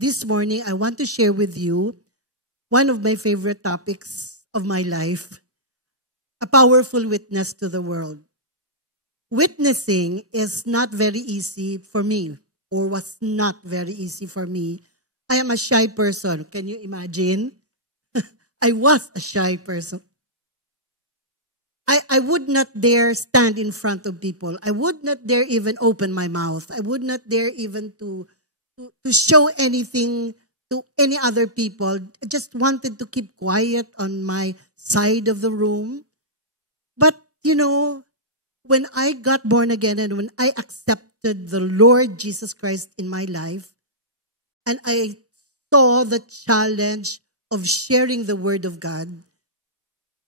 this morning I want to share with you one of my favorite topics of my life, a powerful witness to the world. Witnessing is not very easy for me, or was not very easy for me. I am a shy person. Can you imagine? I was a shy person. I would not dare stand in front of people. I would not dare even open my mouth. I would not dare even to show anything to any other people. I just wanted to keep quiet on my side of the room. But, when I got born again and when I accepted the Lord Jesus Christ in my life, and I saw the challenge of sharing the Word of God,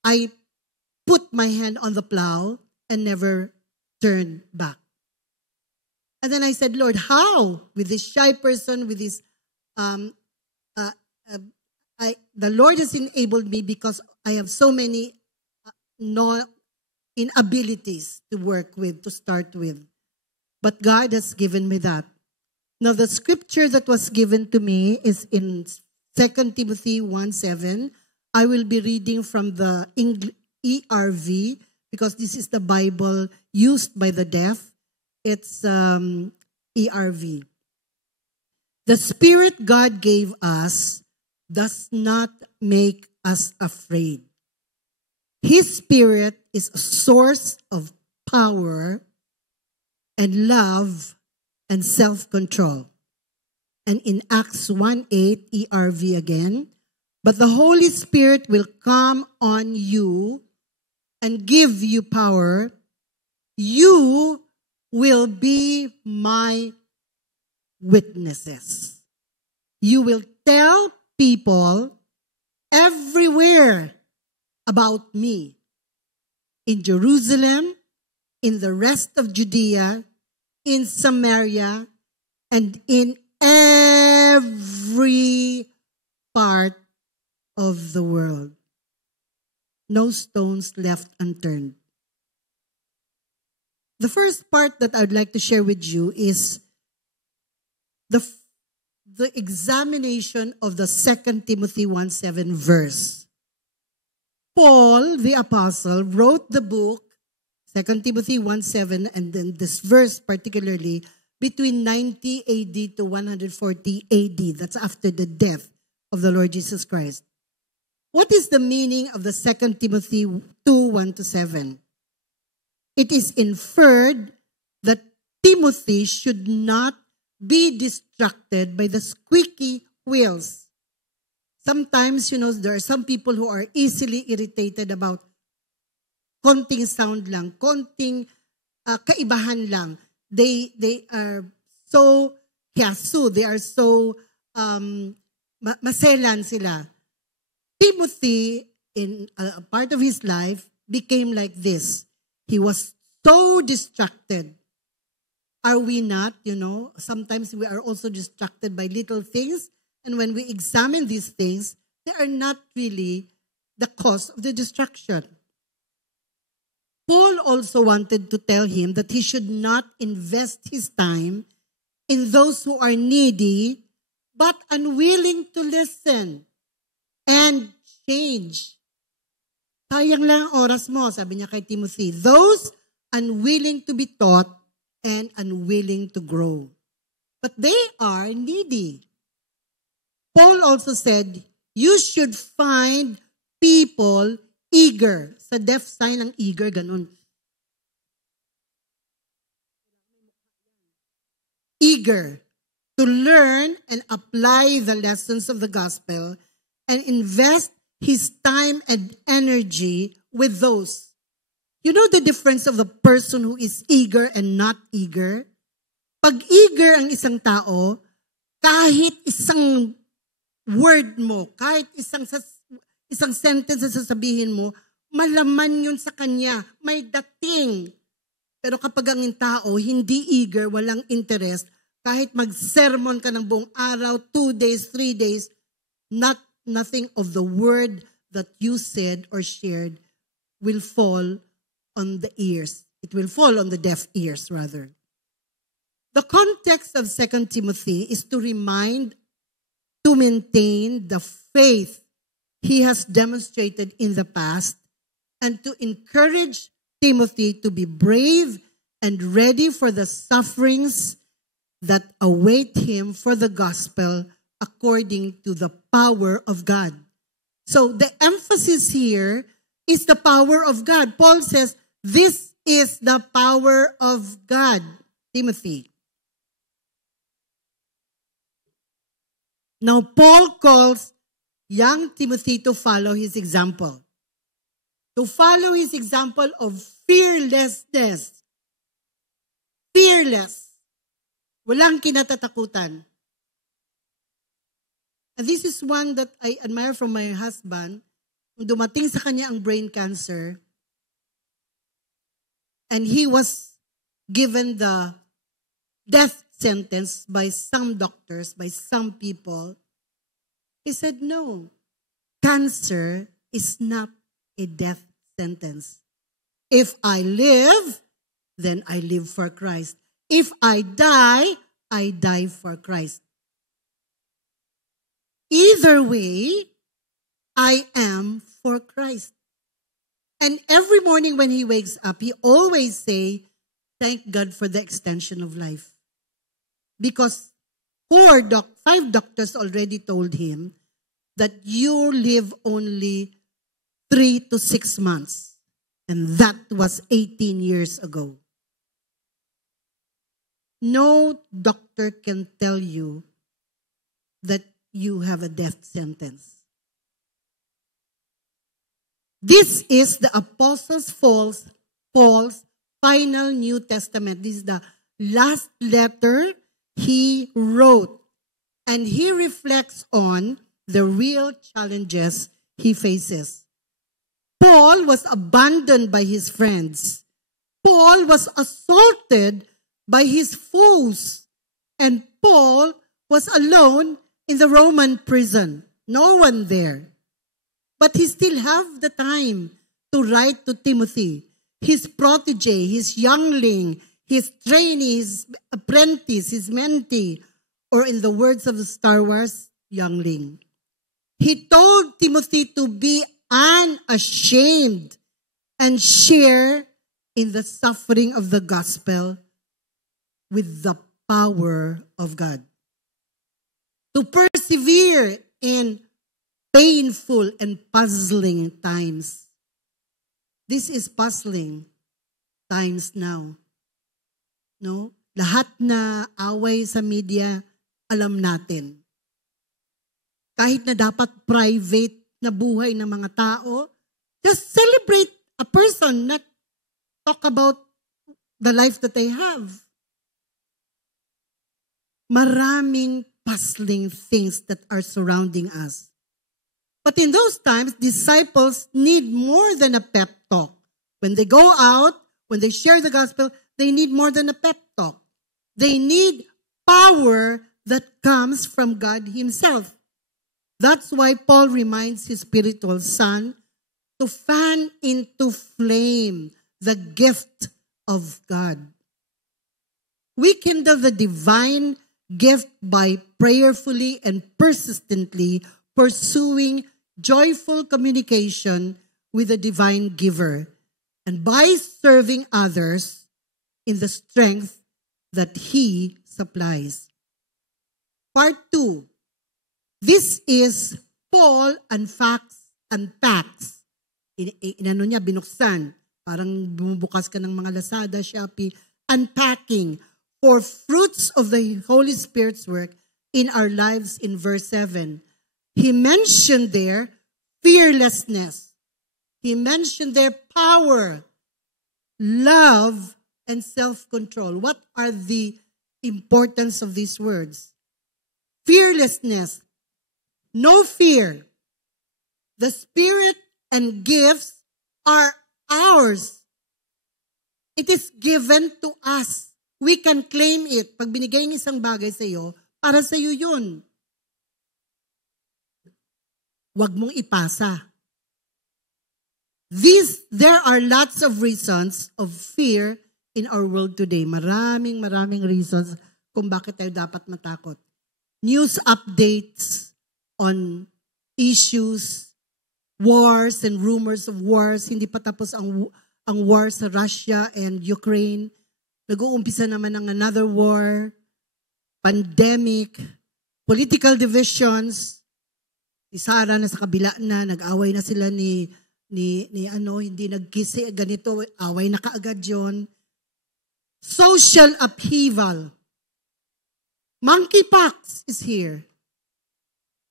I put my hand on the plow and never turned back. And then I said, Lord, how? With this shy person, with this, the Lord has enabled me because I have so many inabilities to work with, to start with. But God has given me that. Now, the scripture that was given to me is in 2 Timothy 1:7. I will be reading from the ERV because this is the Bible used by the deaf. It's ERV. The Spirit God gave us does not make us afraid. His Spirit is a source of power and love and self-control. And in Acts 1:8, ERV again, but the Holy Spirit will come on you and give you power. You will be my witnesses. You will tell people everywhere about me. In Jerusalem, in the rest of Judea, in Samaria, and in every part of the world. No stones left unturned. The first part that I'd like to share with you is the examination of the 2 Timothy 1:7 verse. Paul, the apostle, wrote the book, 2 Timothy 1:7, and then this verse particularly, between 90 AD to 140 AD. That's after the death of the Lord Jesus Christ. What is the meaning of the 2 Timothy 2:1-7? It is inferred that Timothy should not be distracted by the squeaky wheels. Sometimes, there are some people who are easily irritated about konting sound lang, konting kaibahan lang. They are so hiyasu, they are so maselan sila. Timothy, in a part of his life, became like this. He was so distracted. Are we not, Sometimes we are also distracted by little things. And when we examine these things, they are not really the cause of the distraction. Paul also wanted to tell him that he should not invest his time in those who are needy, but unwilling to listen and change. Sayang lang ang oras mo, sabi niya kay Timothy. Those unwilling to be taught and unwilling to grow. But they are needy. Paul also said, you should find people eager. Sa deaf sign ng eager, ganun. Eager to learn and apply the lessons of the gospel and invest his time and energy with those. You know the difference of the person who is eager and not eager? Pag eager ang isang tao, kahit isang word mo, kahit isang sentence na sasabihin mo, malaman yun sa kanya, may dating. Pero kapag ang tao hindi eager, walang interest, kahit mag-sermon ka ng buong araw, 2 days, 3 days, nothing of the word that you said or shared will fall on the ears. It will fall on the deaf ears, rather. The context of 2 Timothy is to remind to maintain the faith he has demonstrated in the past and to encourage Timothy to be brave and ready for the sufferings that await him for the gospel according to the power of God. So the emphasis here is the power of God. Paul says, this is the power of God, Timothy. Now, Paul calls young Timothy to follow his example. To follow his example of fearlessness. Fearless. Walang kinatatakutan. And this is one that I admire from my husband. Nung dumating sa kanya ang brain cancer, and he was given the death sentence by some doctors, by some people, he said, no, cancer is not a death sentence. If I live, then I live for Christ. If I die for Christ. Either way, I am for Christ. And every morning when he wakes up, he always say, thank God for the extension of life. Because 5 doctors already told him that you live only 3 to 6 months. And that was 18 years ago. No doctor can tell you that you have a death sentence. This is the Apostle Paul's final New Testament. This is the last letter he wrote. And he reflects on the real challenges he faces. Paul was abandoned by his friends. Paul was assaulted by his foes. And Paul was alone in the Roman prison. No one there. But he still have the time to write to Timothy, his protege, his youngling, his trainee, his apprentice, his mentee, or in the words of the Star Wars, youngling. He told Timothy to be unashamed and share in the suffering of the gospel with the power of God. To persevere in painful and puzzling times. This is puzzling times now. No? Lahat na away sa media, alam natin. Kahit na dapat private na buhay ng mga tao, just celebrate a person, not talk about the life that they have. Maraming puzzling things that are surrounding us. But in those times, disciples need more than a pep talk. When they go out, when they share the gospel, they need more than a pep talk. They need power that comes from God himself. That's why Paul reminds his spiritual son to fan into flame the gift of God. We kindle the divine gift by prayerfully and persistently pursuing joyful communication with the divine giver and by serving others in the strength that he supplies. Part 2. This is Paul unpacks. Inano niya, binuksan. Parang bumubukas ka ng mga Lazada, Shopee. Unpacking for fruits of the Holy Spirit's work in our lives in verse 7. He mentioned there fearlessness. He mentioned their power, love, and self-control. What are the importance of these words? Fearlessness. No fear. The Spirit and gifts are ours. It is given to us. We can claim it. Pag binigay ng isang bagay sa iyo, para sa iyo yun. Huwag mong ipasa. There are lots of reasons of fear in our world today. Maraming reasons kung bakit tayo dapat matakot. News updates, on issues, wars and rumors of wars. Hindi pa tapos ang war sa Russia and Ukraine. Nag-uumpisa naman ng another war, pandemic, political divisions. Si Sarah na sa kabila na, nag-away na sila ni hindi nagkisi, ganito, away na kaagad yun. Social upheaval. Monkeypox is here.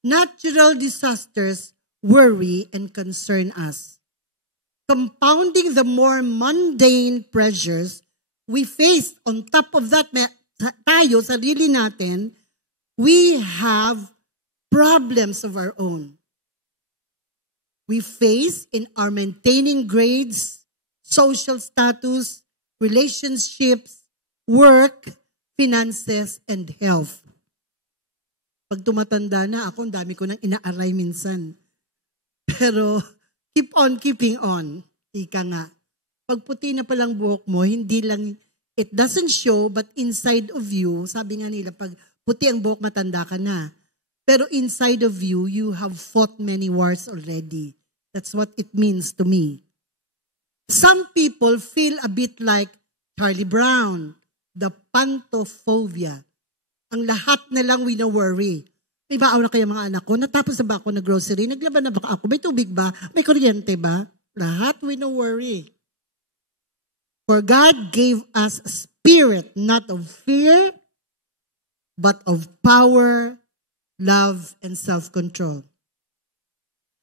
Natural disasters worry and concern us. Compounding the more mundane pressures we face, on top of that, tayo, sarili natin, we have problems of our own. We face in our maintaining grades, social status, relationships, work, finances, and health. Pag tumatanda na ako, ang dami ko nang inaaray minsan. Pero keep on keeping on. Ika nga. Pag puti na palang buhok mo, hindi lang, it doesn't show, but inside of you, sabi nga nila, pag puti ang buhok, matanda ka na. Pero inside of you, you have fought many wars already. That's what it means to me. Some people feel a bit like Charlie Brown, the pantophobia. Ang lahat na lang wina-worry. May baaw na kaya mga anak ko? Natapos na ba ako na grocery? Naglaban na ba ako? May tubig ba? May kuryente ba? Lahat wina-worry. For God gave us a spirit not of fear, but of power, love, and self-control.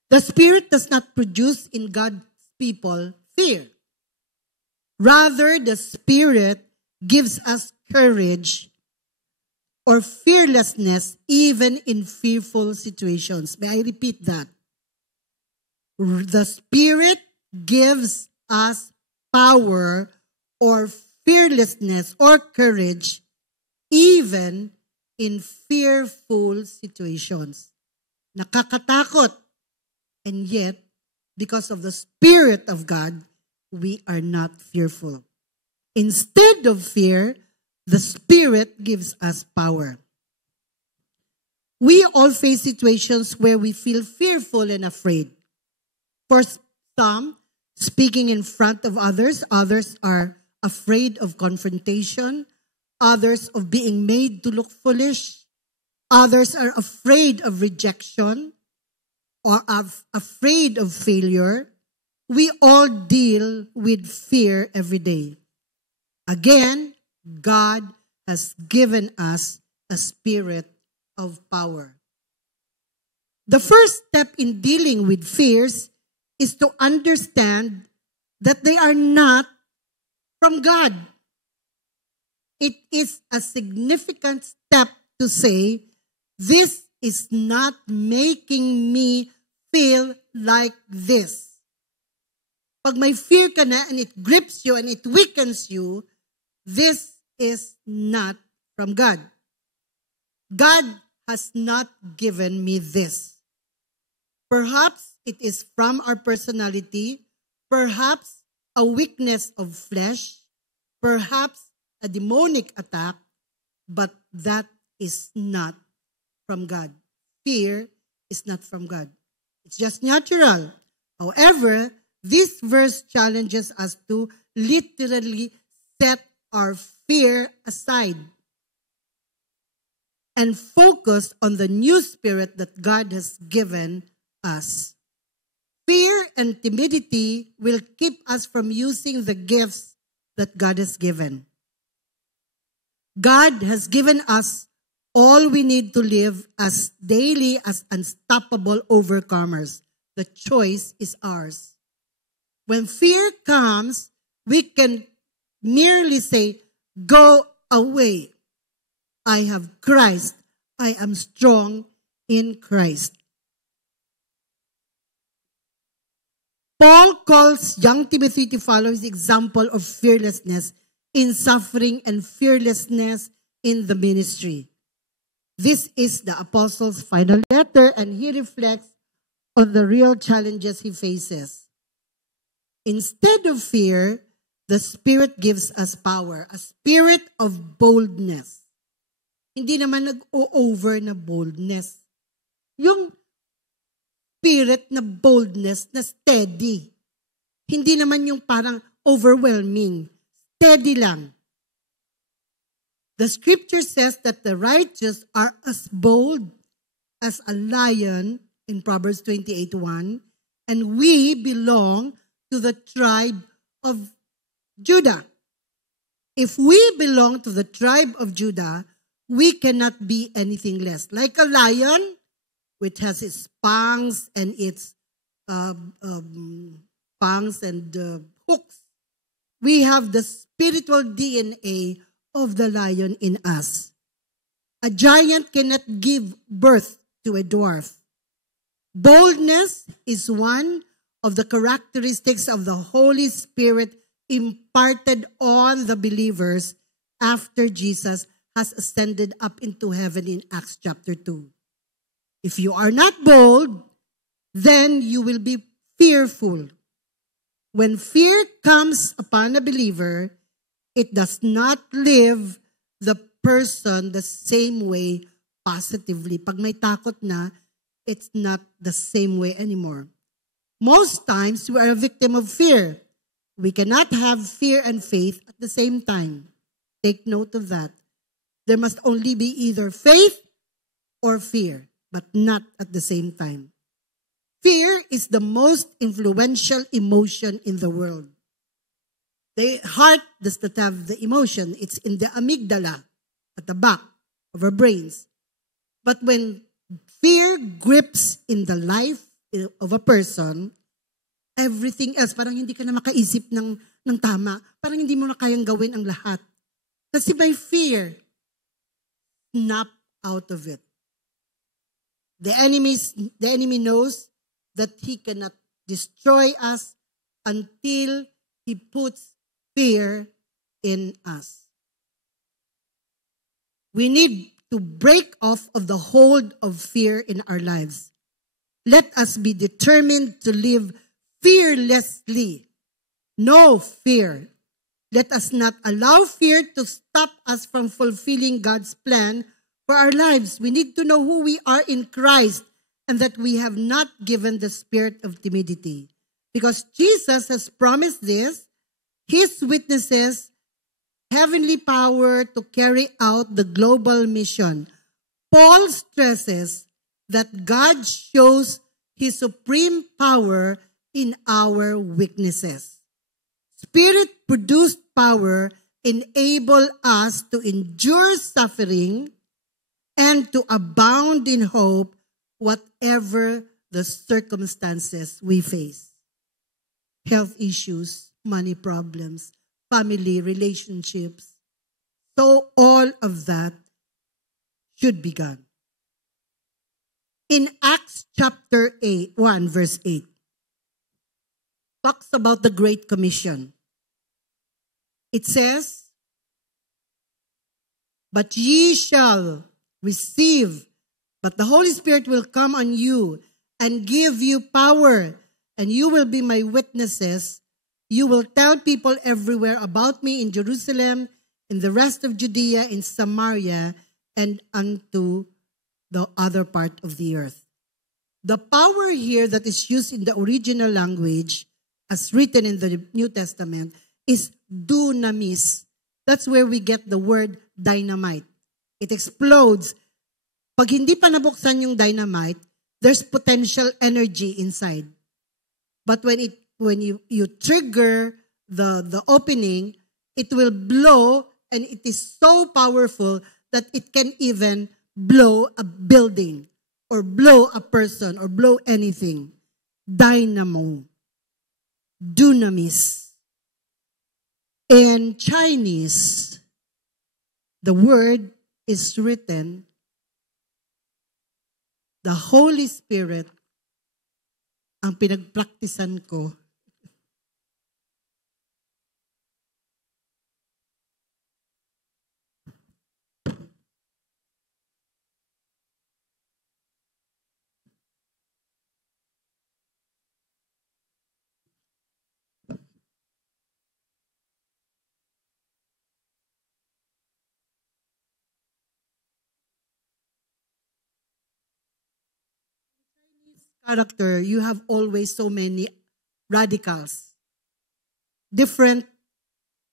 The Spirit does not produce in God's people fear. Rather, the Spirit gives us courage or fearlessness even in fearful situations. May I repeat that? The Spirit gives us power or fearlessness or courage even in fearful situations. Nakakatakot. And yet, because of the Spirit of God, we are not fearful. Instead of fear, the Spirit gives us power. We all face situations where we feel fearful and afraid. For some, speaking in front of others are afraid of confrontation, others of being made to look foolish, others are afraid of rejection, or are afraid of failure. We all deal with fear every day. Again, God has given us a spirit of power. The first step in dealing with fears is to understand that they are not from God. It is a significant step to say, this is not making me feel like this. Pag may fear ka na and it grips you and it weakens you, this is not from God. God has not given me this. Perhaps it is from our personality, perhaps a weakness of flesh, perhaps a demonic attack, but that is not from God. Fear is not from God. It's just natural. However, this verse challenges us to literally set our fear aside and focus on the new spirit that God has given us. Fear and timidity will keep us from using the gifts that God has given. God has given us all we need to live as daily as unstoppable overcomers. The choice is ours. When fear comes, we can merely say, go away. I have Christ. I am strong in Christ. Paul calls young Timothy to follow his example of fearlessness in suffering and fearlessness in the ministry. This is the apostle's final letter, and he reflects on the real challenges he faces. Instead of fear, the Spirit gives us power, a spirit of boldness. Hindi naman nag-o-over na boldness. Yung spirit na boldness, na steady. Hindi naman yung parang overwhelming. Steady lang. The scripture says that the righteous are as bold as a lion in Proverbs 28:1, and we belong to the tribe of Judah. If we belong to the tribe of Judah, we cannot be anything less. Like a lion, which has its fangs and its hooks. We have the spiritual DNA of the lion in us. A giant cannot give birth to a dwarf. Boldness is one of the characteristics of the Holy Spirit imparted on the believers after Jesus has ascended up into heaven in Acts chapter 2. If you are not bold, then you will be fearful. When fear comes upon a believer, it does not live the person the same way positively. Pag may takot na, it's not the same way anymore. Most times, we are a victim of fear. We cannot have fear and faith at the same time. Take note of that. There must only be either faith or fear, but not at the same time. Fear is the most influential emotion in the world. The heart does not have the emotion. It's in the amygdala, at the back of our brains. But when fear grips in the life of a person, everything else, parang hindi ka na makaisip ng tama. Parang hindi mo na kayang gawin ang lahat. Kasi by fear, snap out of it. The enemy knows that he cannot destroy us until he puts fear in us. We need to break off of the hold of fear in our lives. Let us be determined to live fearlessly. No fear. Let us not allow fear to stop us from fulfilling God's plan for our lives. We need to know who we are in Christ and that we have not given the spirit of timidity. Because Jesus has promised this, His witnesses, heavenly power to carry out the global mission. Paul stresses that God shows His supreme power in our weaknesses. Spirit-produced power enable us to endure suffering and to abound in hope whatever the circumstances we face. Health issues, money problems, family relationships. So all of that should be gone. In Acts chapter 1 verse 8, talks about the Great Commission. It says, "But ye shall receive, but the Holy Spirit will come on you and give you power, and you will be my witnesses. You will tell people everywhere about me in Jerusalem, in the rest of Judea, in Samaria, and unto the other part of the earth." The power here that is used in the original language, as written in the New Testament, is dunamis. That's where we get the word dynamite. It explodes. Pag hindi pa nabuksan yung dynamite, there's potential energy inside. But when you trigger the opening, it will blow, and it is so powerful that it can even blow a building or blow a person or blow anything. Dynamo. Dunamis. In Chinese, the word is written, the Holy Spirit, ang pinagpraktisan ko, character, you have always so many radicals, different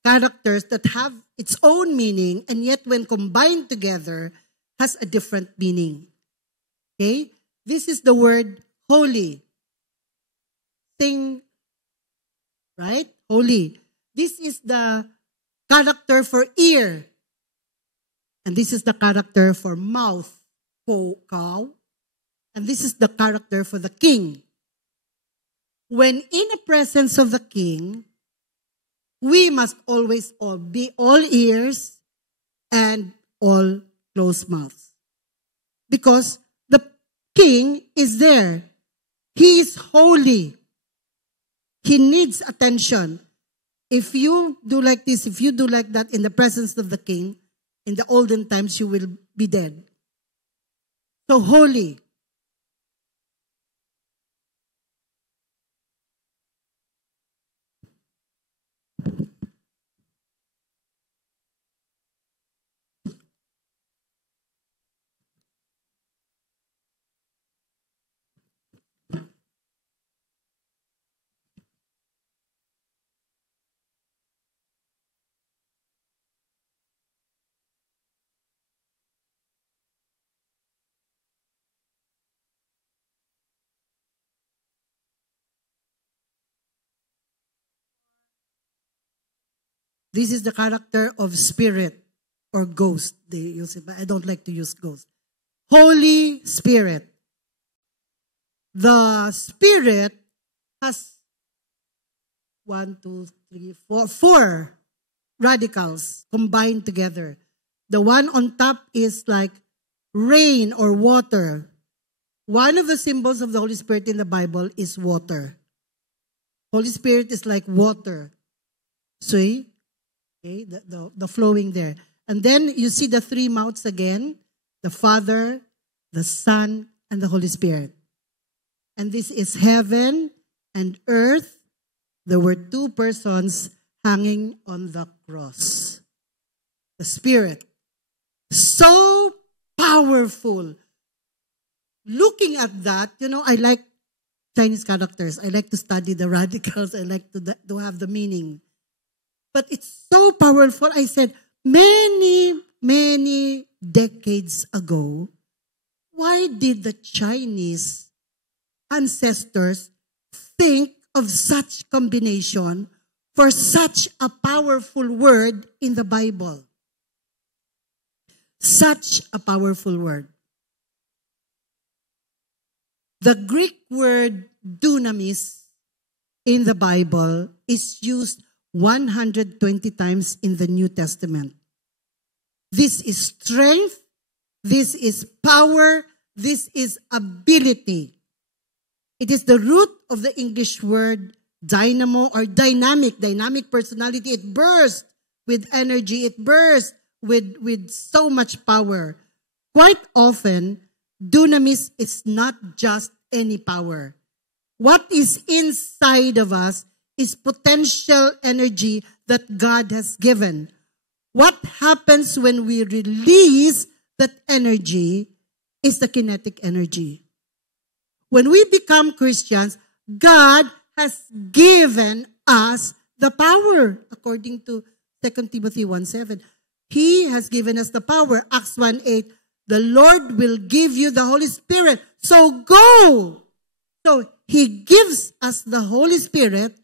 characters that have its own meaning, and yet when combined together, has a different meaning. Okay? This is the word holy. Sing, right? Holy. This is the character for ear. And this is the character for mouth, cow. And this is the character for the king. When in the presence of the king, we must always be all ears and all closed mouths. Because the king is there. He is holy. He needs attention. If you do like this, if you do like that in the presence of the king, in the olden times, you will be dead. So holy. This is the character of spirit or ghost. They use it, but I don't like to use ghost. Holy Spirit. The Spirit has 4 radicals combined together. The one on top is like rain or water. One of the symbols of the Holy Spirit in the Bible is water. Holy Spirit is like water. See? Okay, the flowing there. And then you see the 3 mouths again, the Father, the Son, and the Holy Spirit. And this is heaven and earth. There were 2 persons hanging on the cross. The Spirit. So powerful. Looking at that, I like Chinese characters. I like to study the radicals. I like to have the meaning. But it's so powerful. I said, many, many decades ago, why did the Chinese ancestors think of such combination for such a powerful word in the Bible? Such a powerful word. The Greek word dunamis in the Bible is used 120 times in the New Testament. This is strength. This is power. This is ability. It is the root of the English word dynamo or dynamic personality. It bursts with energy. It bursts with so much power. Quite often, dunamis is not just any power. What is inside of us is potential energy that God has given. What happens when we release that energy is the kinetic energy. When we become Christians, God has given us the power, according to 2 Timothy 1:7. He has given us the power. Acts 1:8, the Lord will give you the Holy Spirit. So go. So He gives us the Holy Spirit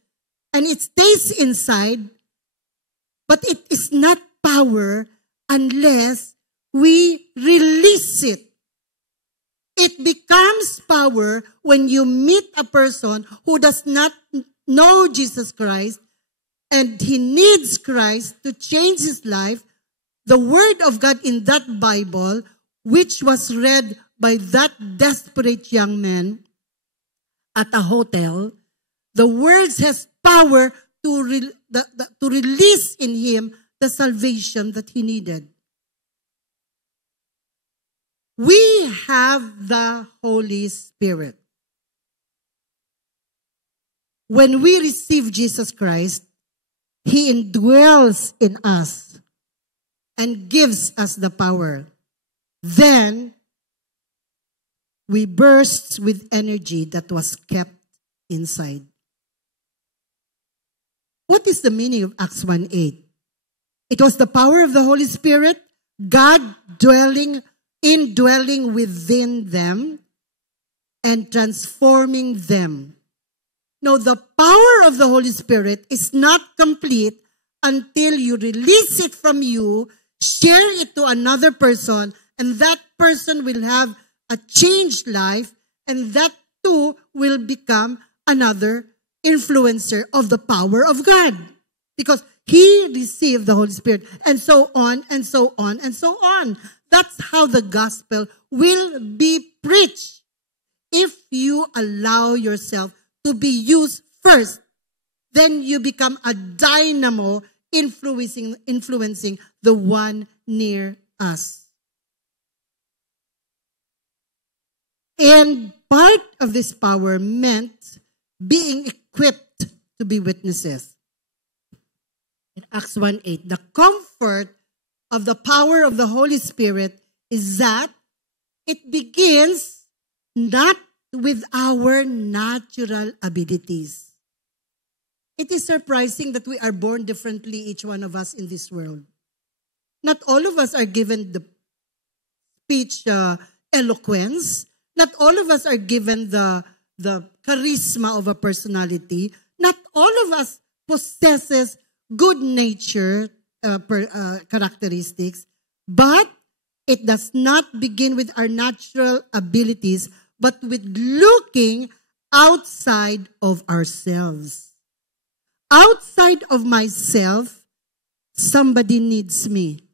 and it stays inside, but it is not power unless we release it. It becomes power when you meet a person who does not know Jesus Christ and he needs Christ to change his life. The word of God in that Bible, which was read by that desperate young man at a hotel, the words has power to release in him the salvation that he needed. We have the Holy Spirit. When we receive Jesus Christ, He indwells in us and gives us the power. Then, we burst with energy that was kept inside. What is the meaning of Acts 1:8? It was the power of the Holy Spirit, God indwelling within them and transforming them. Now, the power of the Holy Spirit is not complete until you release it from you, share it to another person, and that person will have a changed life, and that too will become another influencer of the power of God. Because he received the Holy Spirit, and so on, and so on, and so on. That's how the gospel will be preached. If you allow yourself to be used first, then you become a dynamo influencing the one near us. And part of this power meant being equipped to be witnesses. In Acts 1:8, the comfort of the power of the Holy Spirit is that it begins not with our natural abilities. It is surprising that we are born differently, each one of us in this world. Not all of us are given the speech eloquence. Not all of us are given the charisma of a personality. Not all of us possesses good nature characteristics. But it does not begin with our natural abilities, but with looking outside of ourselves. Outside of myself, somebody needs me.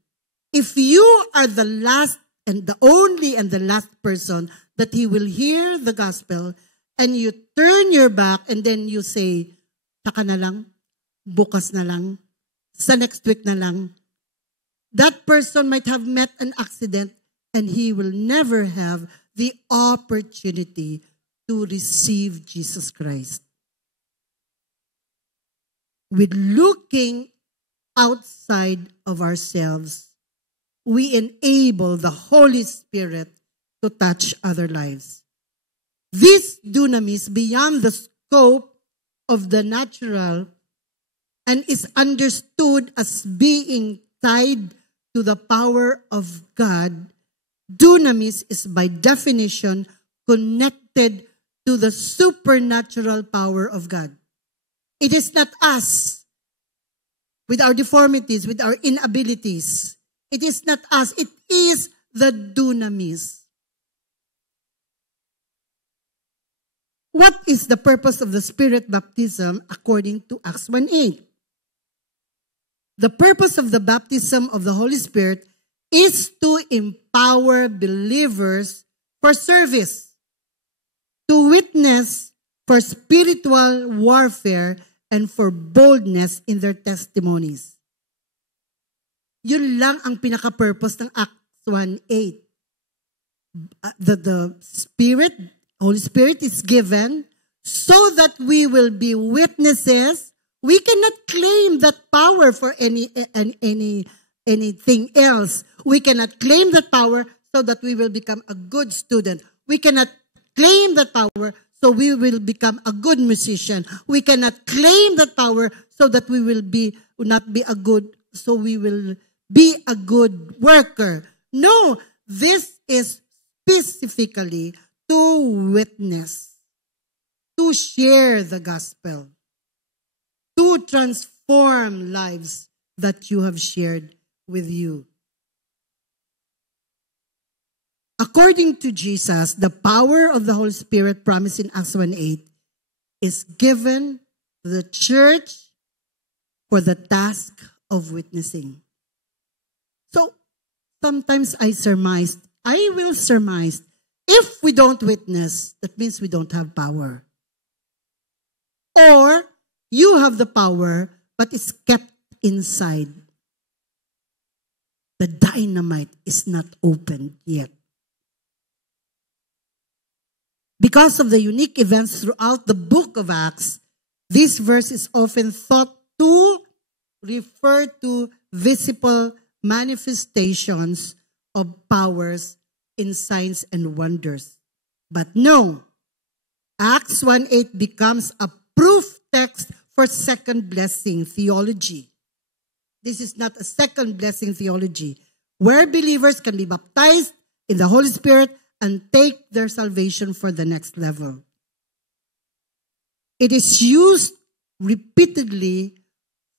If you are the last and the only and the last person that he will hear the gospel, and you turn your back and then you say, saka na lang, bukas na lang, sa next week na lang, that person might have met an accident and he will never have the opportunity to receive Jesus Christ. With looking outside of ourselves, we enable the Holy Spirit to touch other lives. This dunamis beyond the scope of the natural and is understood as being tied to the power of God. Dunamis is by definition connected to the supernatural power of God. It is not us with our deformities, with our inabilities. It is not us. It is the dunamis. What is the purpose of the Spirit baptism according to Acts 1:8? The purpose of the baptism of the Holy Spirit is to empower believers for service, to witness for spiritual warfare, and for boldness in their testimonies. Yun lang ang pinaka-purpose ng Acts 1:8. The Spirit, Holy Spirit is given so that we will be witnesses. We cannot claim that power for anything else. We cannot claim that power so that we will become a good student. We cannot claim that power so we will become a good musician. We cannot claim that power so that we will be a good worker. No, this is specifically to witness, to share the gospel, to transform lives that you have shared with you. According to Jesus, the power of the Holy Spirit promised in Acts 1:8 is given to the church for the task of witnessing. So, sometimes I will surmise, if we don't witness, that means we don't have power. Or, you have the power, but it's kept inside. The dynamite is not opened yet. Because of the unique events throughout the book of Acts, this verse is often thought to refer to visible manifestations of powers in signs and wonders. But no, Acts 1:8 becomes a proof text for second blessing theology. This is not a second blessing theology, where believers can be baptized in the Holy Spirit and take their salvation for the next level. It is used repeatedly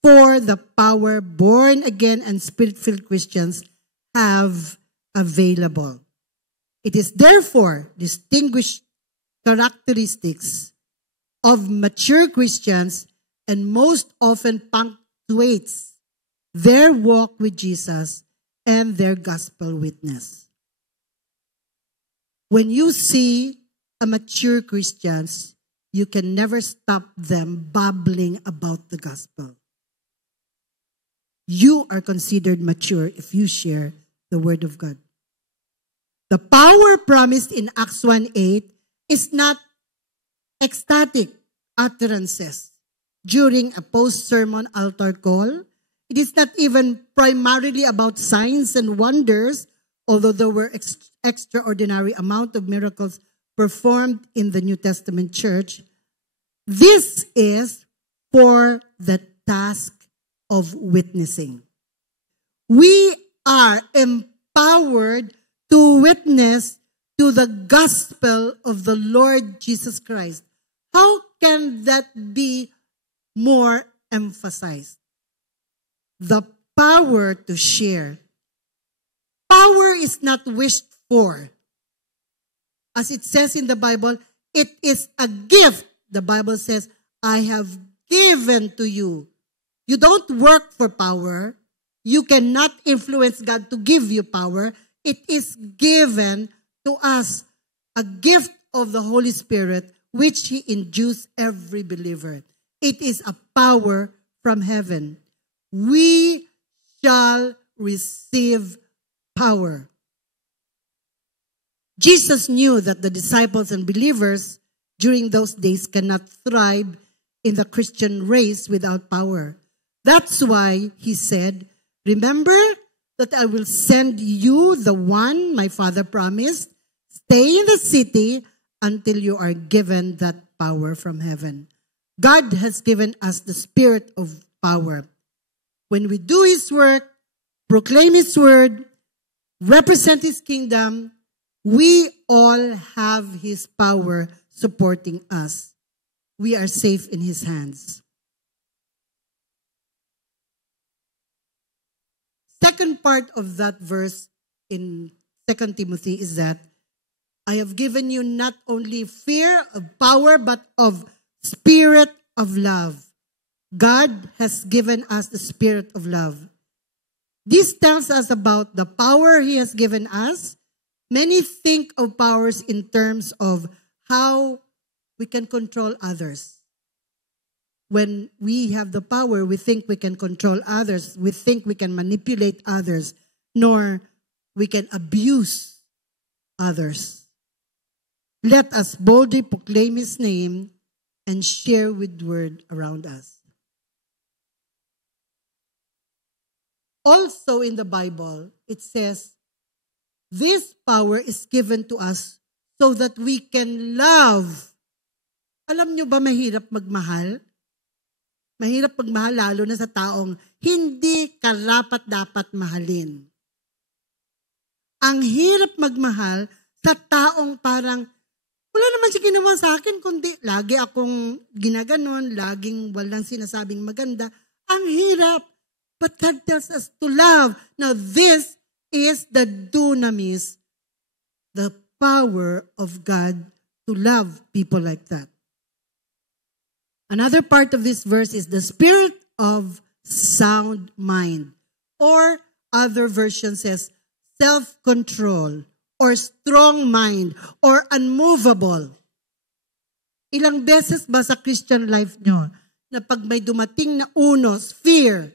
for the power born again and spirit-filled Christians have available. It is therefore distinguished characteristics of mature Christians and most often punctuates their walk with Jesus and their gospel witness. When you see a mature Christians, you can never stop them babbling about the gospel. You are considered mature if you share the word of God. The power promised in Acts 1:8 is not ecstatic utterances during a post-sermon altar call. It is not even primarily about signs and wonders, although there were extraordinary amount of miracles performed in the New Testament church. This is for the task of witnessing. We are empowered to witness to the gospel of the Lord Jesus Christ. How can that be more emphasized? The power to share. Power is not wished for. As it says in the Bible, it is a gift. The Bible says, I have given to you. You don't work for power. You cannot influence God to give you power. It is given to us, a gift of the Holy Spirit, which He endues every believer. It is a power from heaven. We shall receive power. Jesus knew that the disciples and believers during those days cannot thrive in the Christian race without power. That's why He said, remember that I will send you the one my Father promised. Stay in the city until you are given that power from heaven. God has given us the spirit of power. When we do His work, proclaim His word, represent His kingdom, we all have His power supporting us. We are safe in His hands. Second part of that verse in 2 Timothy is that I have given you not only fear of power, but of spirit of love. God has given us the spirit of love. This tells us about the power He has given us. Many think of powers in terms of how we can control others. When we have the power, we think we can control others. We think we can manipulate others, nor we can abuse others. Let us boldly proclaim His name and share with word around us. Also in the Bible, it says, this power is given to us so that we can love. Alam nyo ba mahirap magmahal? Mahirap magmahal lalo na sa taong hindi karapat-dapat mahalin. Ang hirap magmahal sa taong parang wala naman siya ginawa sa akin, kundi lagi akong ginaganon, laging walang sinasabing maganda. Ang hirap. But God tells us to love. Now this is the dunamis, the power of God to love people like that. Another part of this verse is the spirit of sound mind. Or other version says self-control or strong mind or unmovable. Ilang beses ba sa Christian life nyo na pag may dumating na unos, fear,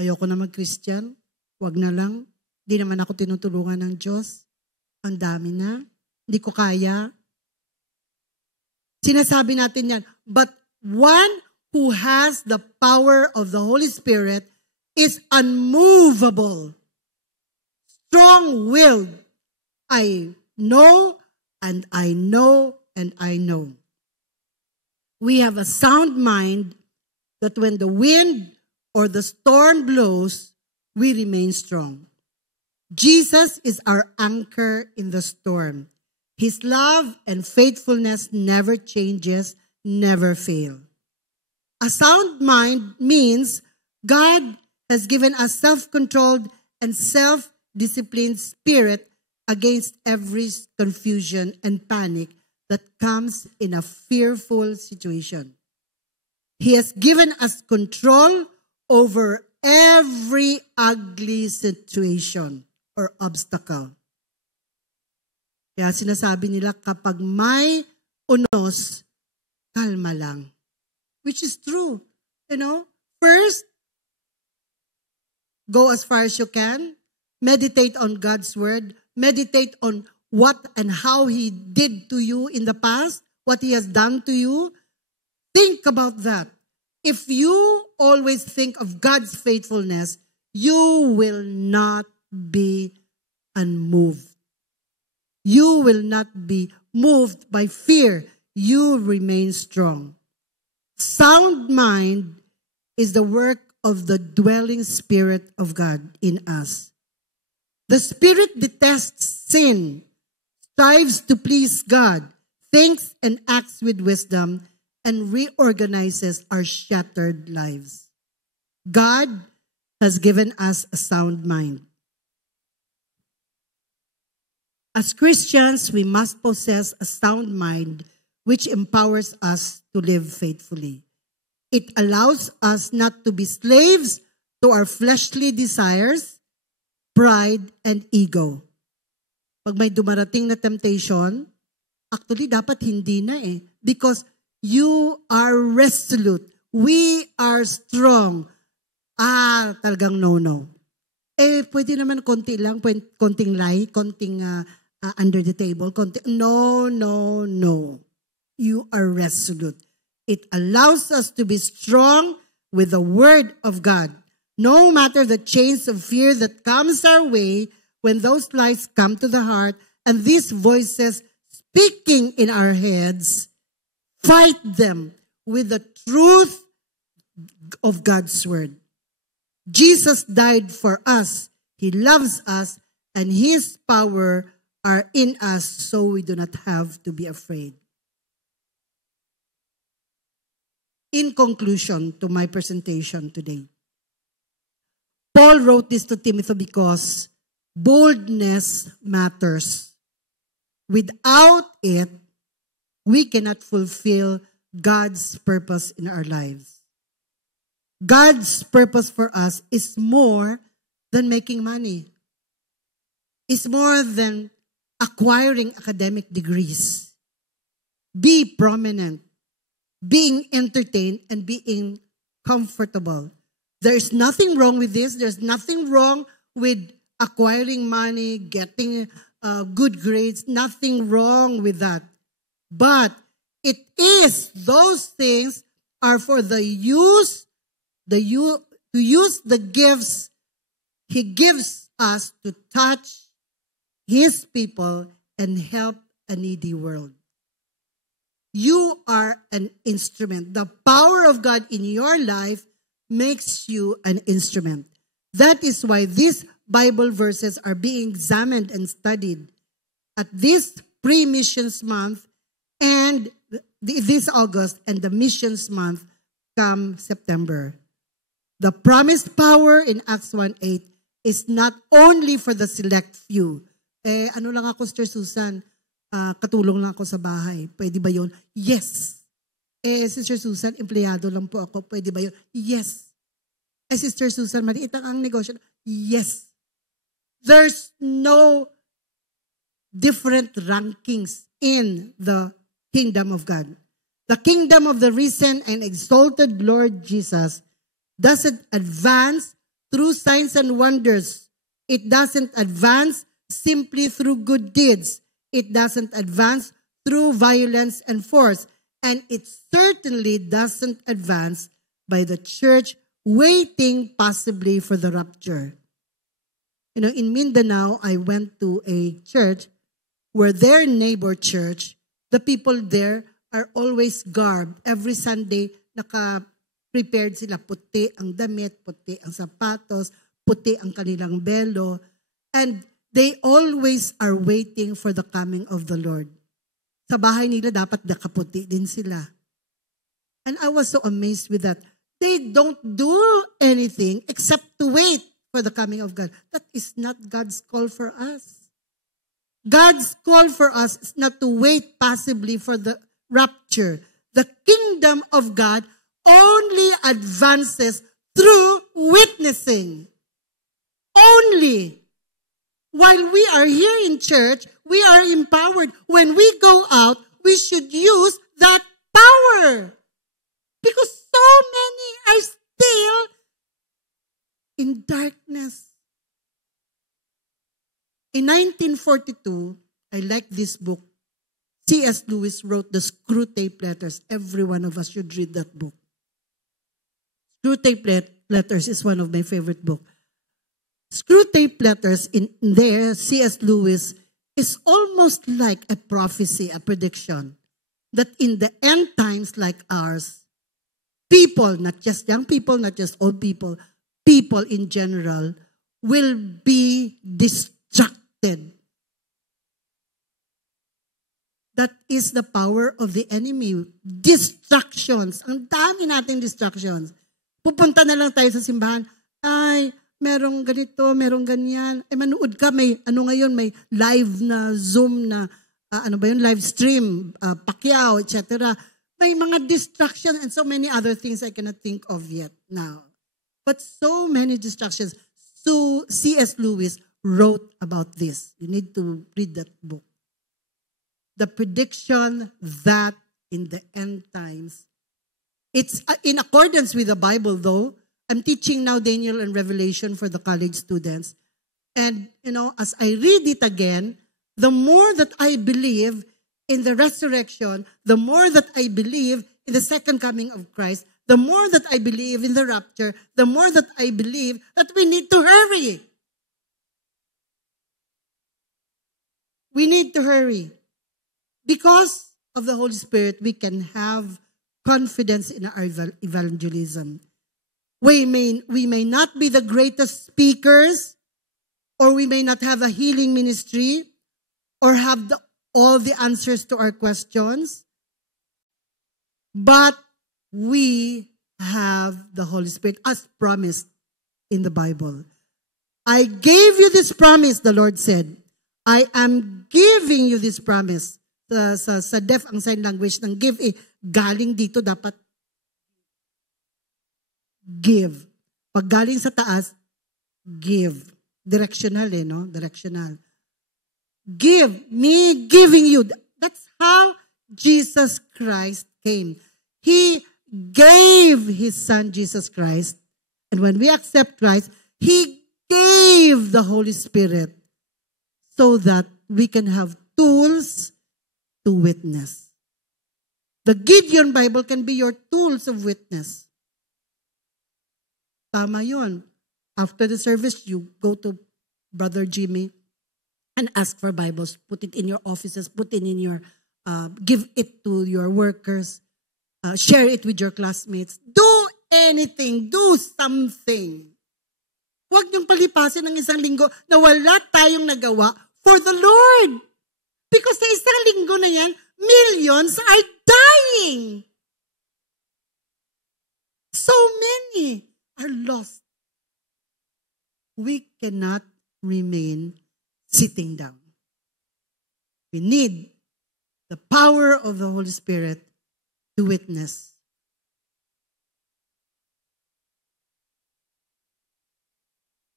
ayoko na mag-Christian, wag na lang, di naman ako tinutulungan ng Diyos, ang dami na, hindi ko kaya. Sinasabi natin yan. But one who has the power of the Holy Spirit is unmovable, strong-willed. I know, and I know, and I know. We have a sound mind that when the wind or the storm blows, we remain strong. Jesus is our anchor in the storm. His love and faithfulness never changes, never fail. A sound mind means God has given us self-controlled and self-disciplined spirit against every confusion and panic that comes in a fearful situation. He has given us control over every ugly situation or obstacle. Kaya sinasabi nila, kapag may unos, kalma lang. Which is true. First, go as far as you can. Meditate on God's word. Meditate on what and how He did to you in the past, what He has done to you. Think about that. If you always think of God's faithfulness, you will not be unmoved. You will not be moved by fear. You remain strong. Sound mind is the work of the dwelling Spirit of God in us. The Spirit detests sin, strives to please God, thinks and acts with wisdom, and reorganizes our shattered lives. God has given us a sound mind. As Christians, we must possess a sound mind which empowers us to live faithfully. It allows us not to be slaves to our fleshly desires, pride, and ego. Pag may dumarating na temptation, actually dapat hindi na because you are resolute. We are strong. Talagang no. Pwede naman konti lang, konting lie, konting under the table, No. You are resolute. It allows us to be strong with the word of God. No matter the chains of fear that comes our way, when those lies come to the heart and these voices speaking in our heads, fight them with the truth of God's word. Jesus died for us. He loves us, and His power are in us, so we do not have to be afraid. In conclusion to my presentation today, Paul wrote this to Timothy because boldness matters. Without it, we cannot fulfill God's purpose in our lives. God's purpose for us is more than making money. It's more than acquiring academic degrees. Be prominent, being entertained, and being comfortable. There's nothing wrong with this. There's nothing wrong with acquiring money, getting good grades. Nothing wrong with that. But it is, those things are for to use the gifts He gives us to touch His people and help a needy world. You are an instrument. The power of God in your life makes you an instrument. That is why these Bible verses are being examined and studied at this pre-missions month and this August and the missions month come September. The promised power in Acts 1:8 is not only for the select few. Ano lang ako, Sister Susan, katulong lang ako sa bahay. Pwede ba yun? Yes. Sister Susan, empleyado lang po ako. Pwede ba yun? Yes. Sister Susan, maliit ang negosyo. Yes. There's no different rankings in the kingdom of God. The kingdom of the risen and exalted Lord Jesus doesn't advance through signs and wonders. It doesn't advance simply through good deeds. It doesn't advance through violence and force. And it certainly doesn't advance by the church waiting possibly for the rapture. In Mindanao, I went to a church where their neighbor church, the people there are always garbed. Every Sunday, naka-prepared sila. Puti ang damit, puti ang sapatos, puti ang kanilang belo. And they always are waiting for the coming of the Lord. Sa bahay nila, dapat nakaputi din sila. And I was so amazed with that. They don't do anything except to wait for the coming of God. That is not God's call for us. God's call for us is not to wait passively for the rapture. The kingdom of God only advances through witnessing. Only. While we are here in church, we are empowered. When we go out, we should use that power. Because so many are still in darkness. In 1942, I like this book. C.S. Lewis wrote the Screwtape Letters. Every one of us should read that book. Screwtape Letters is one of my favorite books. Screwtape Letters, in there, C.S. Lewis is almost like a prophecy, a prediction, that in the end times like ours, people, not just young people, not just old people, people in general will be distracted. That is the power of the enemy. Distractions. Ang dami nating distractions. Pupunta na lang tayo sa simbahan. Ay, merong ganito, merong ganyan. Eh, manood ka. May, ngayon, may live na Zoom na, live stream, Pacquiao, etc. May mga distractions and so many other things I cannot think of yet now. But so many distractions. So C.S. Lewis wrote about this. You need to read that book. The prediction that in the end times, it's in accordance with the Bible though. I'm teaching now Daniel and Revelation for the college students. And, as I read it again, the more that I believe in the resurrection, the more that I believe in the second coming of Christ, the more that I believe in the rapture, the more that I believe that we need to hurry. We need to hurry. Because of the Holy Spirit, we can have confidence in our evangelism. We may not be the greatest speakers, or we may not have a healing ministry, or have all the answers to our questions, but we have the Holy Spirit as promised in the Bible. I gave you this promise, the Lord said. I am giving you this promise. Sa deaf ang sign language ng give, galing dito dapat give. Pag galing sa taas, give. Directional no? Directional. Give. Me giving you. That's how Jesus Christ came. He gave His Son, Jesus Christ. And when we accept Christ, He gave the Holy Spirit so that we can have tools to witness. The Gideon Bible can be your tools of witness. Tama yun. After the service, you go to Brother Jimmy and ask for Bibles. Put it in your offices. Put it in your, give it to your workers. Share it with your classmates. Do anything. Do something. Huwag niyong palipasin ng isang linggo na wala tayong nagawa for the Lord. Because sa isang linggo na yan, millions are dying. So many are lost. We cannot remain sitting down. We need the power of the Holy Spirit to witness.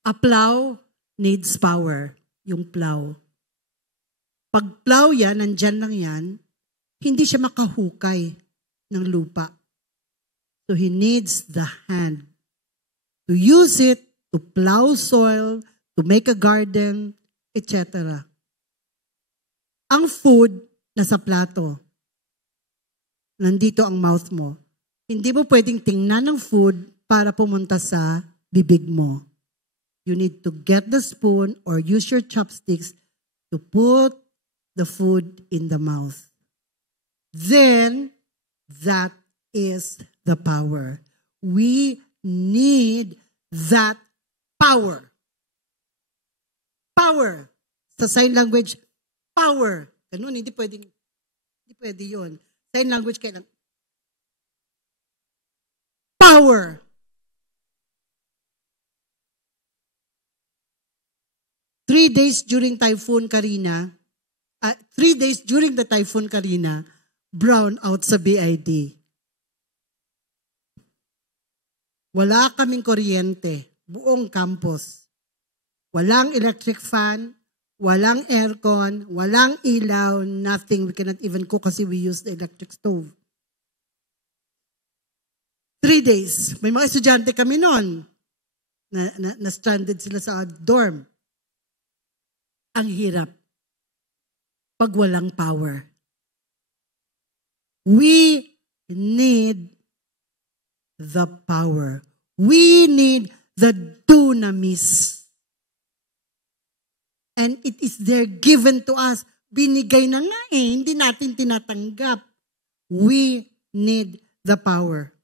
A plow needs power. Yung plow. Pag plow yan, nandyan lang yan, hindi siya makahukay ng lupa. So he needs the hand to use it to plow soil, to make a garden, etc. Ang food nasa plato. Nandito ang mouth mo. Hindi mo pwedeng tingnan ng food para pumunta sa bibig mo. You need to get the spoon or use your chopsticks to put the food in the mouth. Then, that is the power. We need that power. Power. Sa sign language, power. Ganun, hindi pwede yun. Sign language, kailan? Power. Three days during the Typhoon Karina, brown out sa BID. Wala kaming kuryente, buong campus. Walang electric fan, walang aircon, walang ilaw, nothing. We cannot even cook kasi we use the electric stove. 3 days. May mga estudyante kami noon na stranded sila sa dorm. Ang hirap pag walang power. We need the power. We need the dunamis. And it is there given to us. Binigay na nga hindi natin tinatanggap. We need the power.